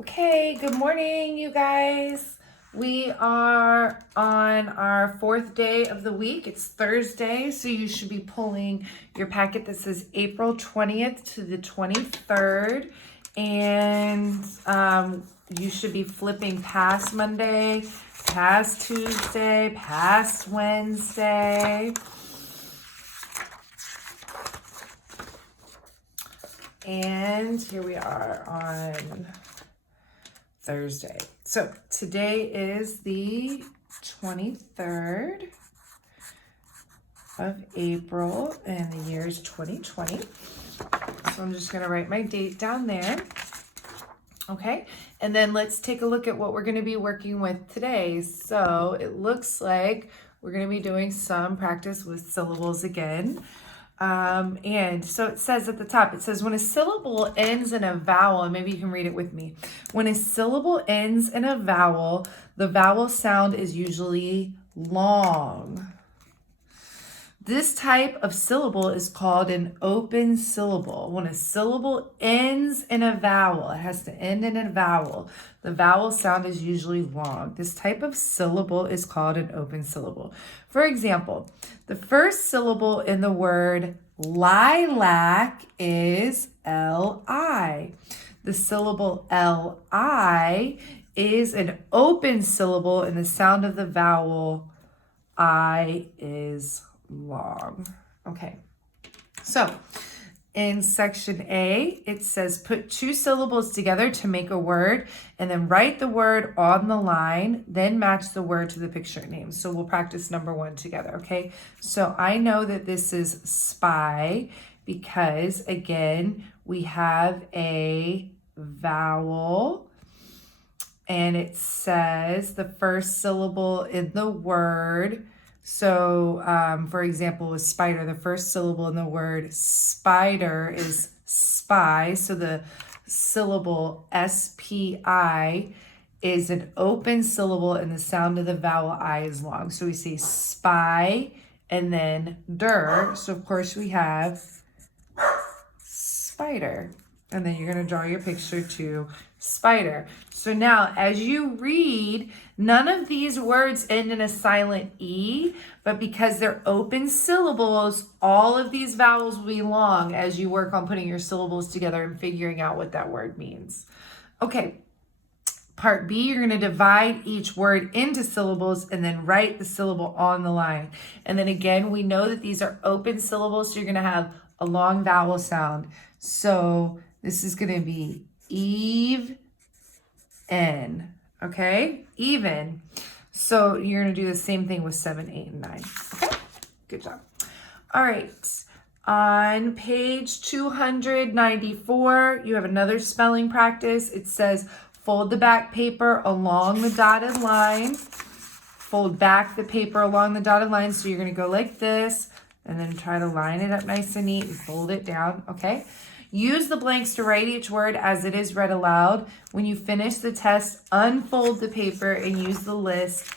Okay, good morning, you guys. We are on our fourth day of the week. It's Thursday, so you should be pulling your packet that says April 20th to the 23rd. And you should be flipping past Monday, past Tuesday, past Wednesday. And here we are on Thursday. So today is the 23rd of April and the year is 2020. So I'm just going to write my date down there. Okay, and then let's take a look at what we're going to be working with today. So it looks like we're going to be doing some practice with syllables again. And so it says at the top, it says when a syllable ends in a vowel, and maybe you can read it with me. When a syllable ends in a vowel, the vowel sound is usually long. This type of syllable is called an open syllable. When a syllable ends in a vowel, it has to end in a vowel. The vowel sound is usually long. This type of syllable is called an open syllable. For example, the first syllable in the word lilac is L-I. The syllable L-I is an open syllable and the sound of the vowel I is long. Okay, so in section A, it says put two syllables together to make a word and then write the word on the line, then match the word to the picture name. So we'll practice number one together, okay? So I know that this is spy because, again, we have a vowel and it says the first syllable in the word. So, for example, with spider, the first syllable in the word spider is spy. So the syllable S-P-I is an open syllable and the sound of the vowel I is long. So we say spy and then der. So of course we have spider. And then you're going to draw your picture to spider. So now as you read, none of these words end in a silent E, but because they're open syllables, all of these vowels will be long as you work on putting your syllables together and figuring out what that word means. Okay, part B, you're going to divide each word into syllables and then write the syllable on the line. And then again, we know that these are open syllables, so you're going to have a long vowel sound. So this is going to be even, okay? Even. So you're going to do the same thing with 7, 8, and 9. Okay? Good job. All right. On page 294, you have another spelling practice. It says fold the back paper along the dotted line. Fold back the paper along the dotted line. So you're going to go like this and then try to line it up nice and neat and fold it down, okay? Use the blanks to write each word as it is read aloud. When you finish the test, unfold the paper and use the list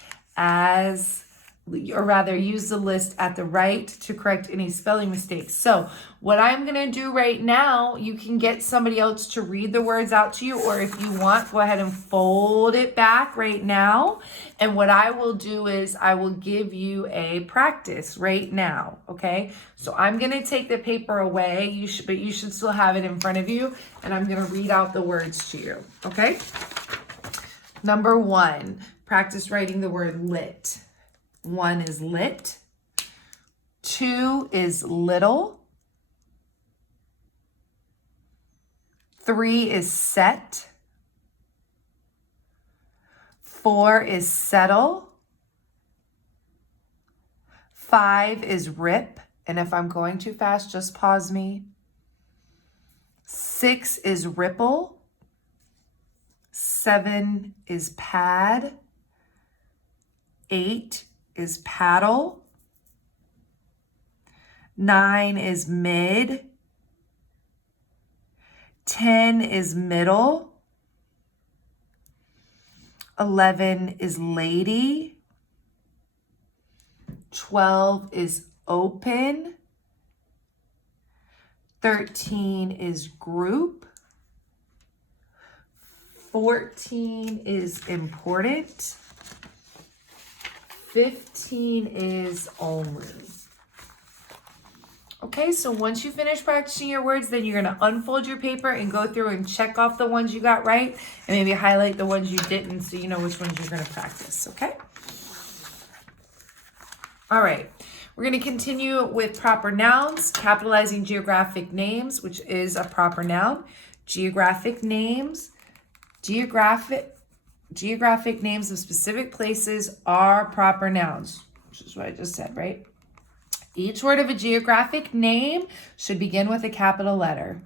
use the list at the right to correct any spelling mistakes. So what I'm going to do right now, you can get somebody else to read the words out to you, or if you want, go ahead and fold it back right now. And what I will do is I will give you a practice right now, okay? So I'm going to take the paper away, but you should still have it in front of you, and I'm going to read out the words to you, okay? Number 1, practice writing the word lit. 1 is lit. 2 is little. 3 is set. 4 is settle. 5 is rip. And if I'm going too fast, just pause me. 6 is ripple. 7 is pad. 8 is paddle. 9 is mid. 10 is middle. 11 is lady. 12 is open. 13 is group. 14 is important. 15 is only. Okay, so once you finish practicing your words, then you're going to unfold your paper and go through and check off the ones you got right and maybe highlight the ones you didn't so you know which ones you're going to practice, okay? All right, we're going to continue with proper nouns, capitalizing geographic names, which is a proper noun. Geographic names, geographic names of specific places are proper nouns, which is what I just said, right? Each word of a geographic name should begin with a capital letter.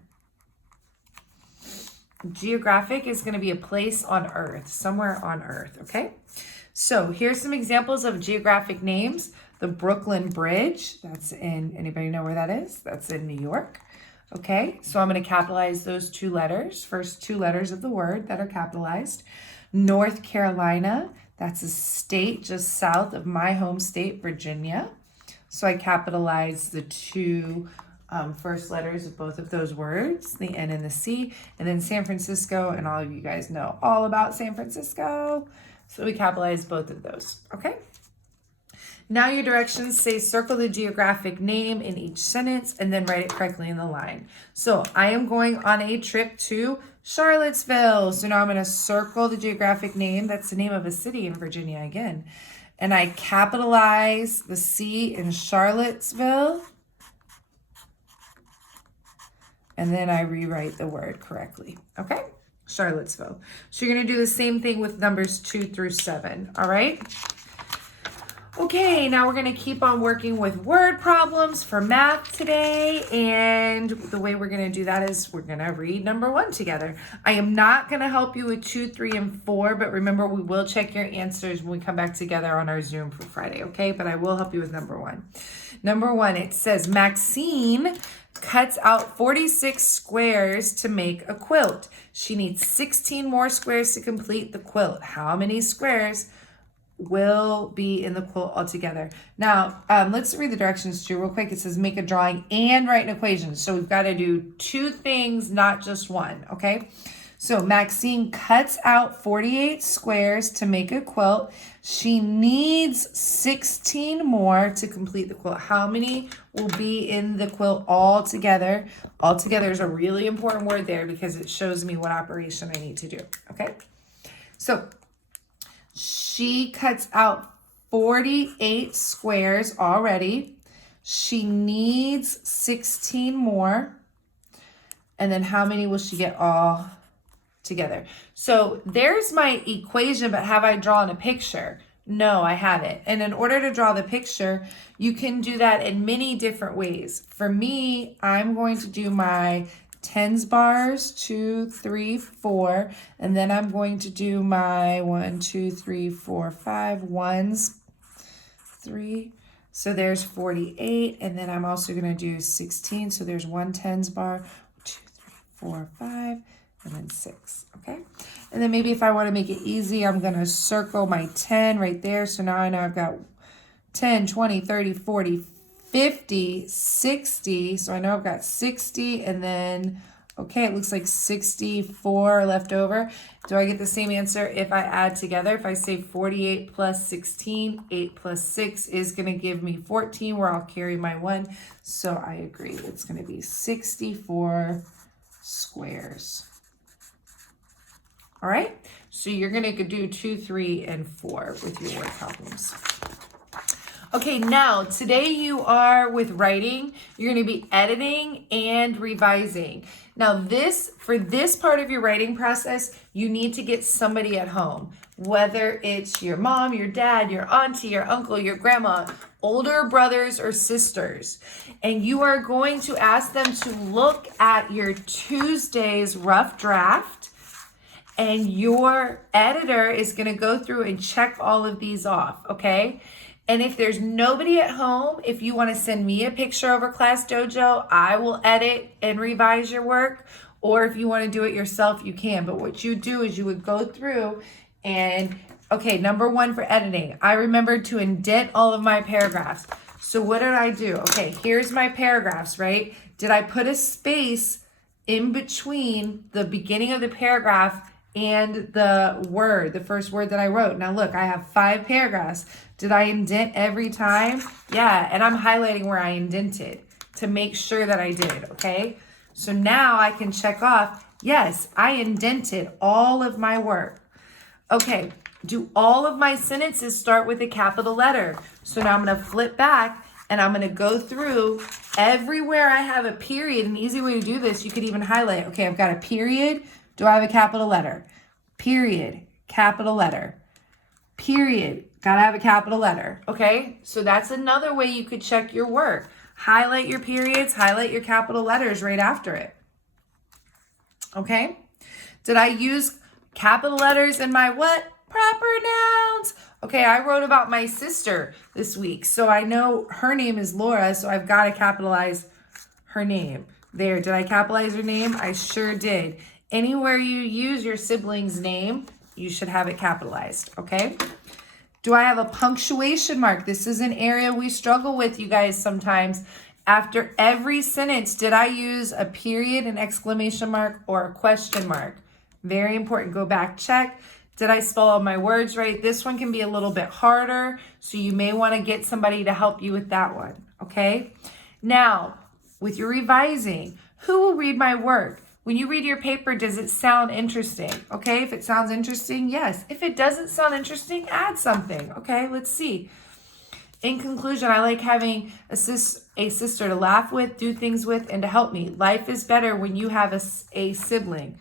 Geographic is going to be a place on Earth, somewhere on Earth, okay? So here's some examples of geographic names. The Brooklyn Bridge, that's in, anybody know where that is? That's in New York. Okay, so I'm going to capitalize those two letters, first two letters of the word that are capitalized. North Carolina, that's a state just south of my home state, Virginia. So I capitalize the two first letters of both of those words, the N and the C. And then San Francisco, and all of you guys know all about San Francisco. So we capitalize both of those, okay? Now your directions say circle the geographic name in each sentence and then write it correctly in the line. So I am going on a trip to Charlottesville. So now I'm going to circle the geographic name. That's the name of a city in Virginia again. And I capitalize the C in Charlottesville. And then I rewrite the word correctly. Okay? Charlottesville. So you're going to do the same thing with numbers 2 through 7. All right? Okay, now we're going to keep on working with word problems for math today. And the way we're going to do that is we're going to read number 1 together. I am not going to help you with 2, 3, and 4, but remember we will check your answers when we come back together on our Zoom for Friday, okay? But I will help you with number 1. Number 1, it says Maxine cuts out 46 squares to make a quilt. She needs 16 more squares to complete the quilt. How many squares will be in the quilt altogether? Now, let's read the directions too real quick. It says make a drawing and write an equation. So we've got to do 2 things, not just 1, okay? So Maxine cuts out 48 squares to make a quilt. She needs 16 more to complete the quilt. How many will be in the quilt altogether? Altogether is a really important word there because it shows me what operation I need to do, okay? So she cuts out 48 squares already. She needs 16 more. And then how many will she get all together? So there's my equation, but have I drawn a picture? No, I haven't. And in order to draw the picture, you can do that in many different ways. For me, I'm going to do my tens bars, 2, 3, 4, and then I'm going to do my 1, 2, 3, 4, 5 ones, 3. So there's 48, and then I'm also going to do 16. So there's 1 tens bar, 2, 3, 4, 5, and then 6. Okay, and then maybe if I want to make it easy, I'm going to circle my 10 right there. So now I know I've got 10, 20, 30, 40, 50, 60. So I know I've got 60 and then, okay, it looks like 64 left over. Do I get the same answer if I add together? If I say 48 plus 16, 8 plus 6 is going to give me 14 where I'll carry my 1. So I agree. It's going to be 64 squares. All right. So you're going to do 2, 3, and 4 with your word problems. Okay, now today you are with writing. You're going to be editing and revising. Now for this part of your writing process, you need to get somebody at home, whether it's your mom, your dad, your auntie, your uncle, your grandma, older brothers or sisters. And you are going to ask them to look at your Tuesday's rough draft. And your editor is going to go through and check all of these off, okay? And if there's nobody at home, if you want to send me a picture over Class Dojo, I will edit and revise your work. Or if you want to do it yourself, you can. But what you do is you would go through and, okay, number 1 for editing. I remembered to indent all of my paragraphs. So what did I do? Okay, here's my paragraphs, right? Did I put a space in between the beginning of the paragraph and the word, the first word that I wrote. Now look, I have 5 paragraphs. Did I indent every time? Yeah, and I'm highlighting where I indented to make sure that I did, okay? So now I can check off, yes, I indented all of my work. Okay, do all of my sentences start with a capital letter? So now I'm gonna flip back and I'm gonna go through everywhere I have a period. An easy way to do this, you could even highlight, okay, I've got a period. Do I have a capital letter? Period, capital letter. Period, gotta have a capital letter, okay? So that's another way you could check your work. Highlight your periods, highlight your capital letters right after it, okay? Did I use capital letters in my what? Proper nouns. Okay, I wrote about my sister this week, so I know her name is Laura, so I've got to capitalize her name. There, did I capitalize her name? I sure did. Anywhere you use your sibling's name, you should have it capitalized, okay? Do I have a punctuation mark? This is an area we struggle with, you guys, sometimes. After every sentence, did I use a period, an exclamation mark, or a question mark? Very important. Go back, check. Did I spell all my words right? This one can be a little bit harder, so you may want to get somebody to help you with that one, okay? Now, with your revising, who will read my work? When you read your paper, does it sound interesting? Okay, if it sounds interesting, yes. If it doesn't sound interesting, add something. Okay, let's see. In conclusion, I like having a sister to laugh with, do things with, and to help me. Life is better when you have a sibling.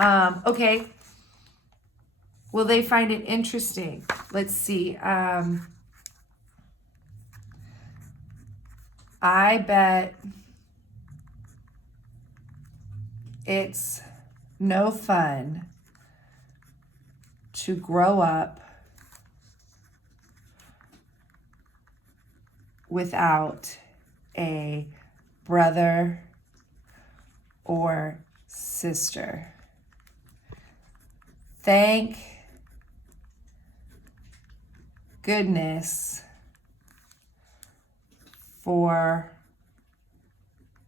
Okay. Will they find it interesting? Let's see. I bet it's no fun to grow up without a brother or sister. Thank goodness for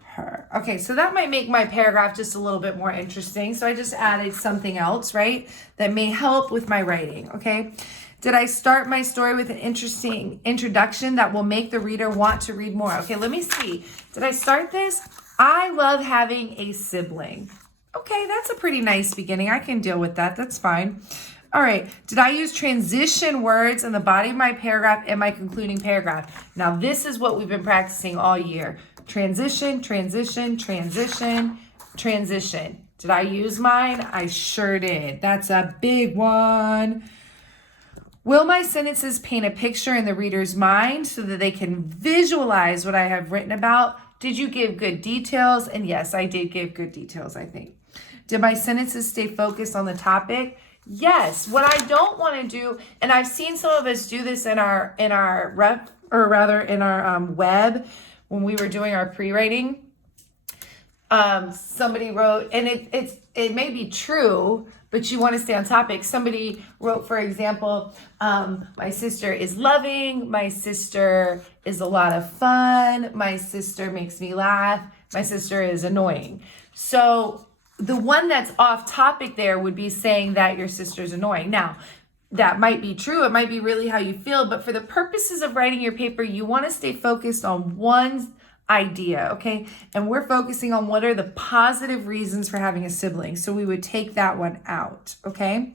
her. Okay, so that might make my paragraph just a little bit more interesting. So I just added something else, right, that may help with my writing, okay? Did I start my story with an interesting introduction that will make the reader want to read more? Okay, let me see. Did I start this? I love having a sibling. Okay, that's a pretty nice beginning. I can deal with that. That's fine. All right, did I use transition words in the body of my paragraph and my concluding paragraph? Now, this is what we've been practicing all year. Transition, transition, transition, transition. Did I use mine? I sure did. That's a big one. Will my sentences paint a picture in the reader's mind so that they can visualize what I have written about? Did you give good details? And yes, I did give good details, I think. Did my sentences stay focused on the topic? Yes. What I don't want to do, and I've seen some of us do this in our web when we were doing our pre-writing. Somebody wrote, and it may be true, but you want to stay on topic. Somebody wrote, for example, my sister is loving, my sister is a lot of fun, my sister makes me laugh, my sister is annoying. So the one that's off topic there would be saying that your sister's annoying. Now, that might be true. It might be really how you feel, but for the purposes of writing your paper, you want to stay focused on one idea, okay? And we're focusing on what are the positive reasons for having a sibling. So we would take that one out, okay?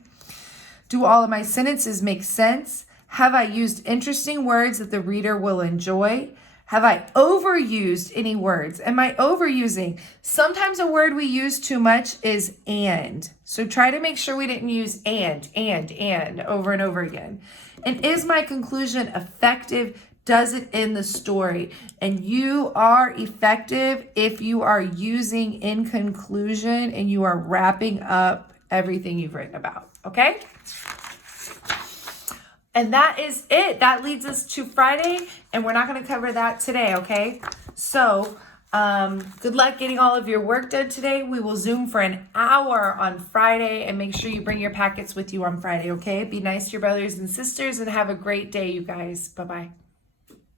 Do all of my sentences make sense? Have I used interesting words that the reader will enjoy? Have I overused any words? Am I overusing? Sometimes a word we use too much is and. So try to make sure we didn't use and over and over again. And is my conclusion effective? Does it end the story? And you are effective if you are using in conclusion and you are wrapping up everything you've written about, okay? And that is it. That leads us to Friday, and we're not going to cover that today, okay? So, good luck getting all of your work done today. We will Zoom for an hour on Friday, and make sure you bring your packets with you on Friday, okay? Be nice to your brothers and sisters, and have a great day, you guys. Bye-bye.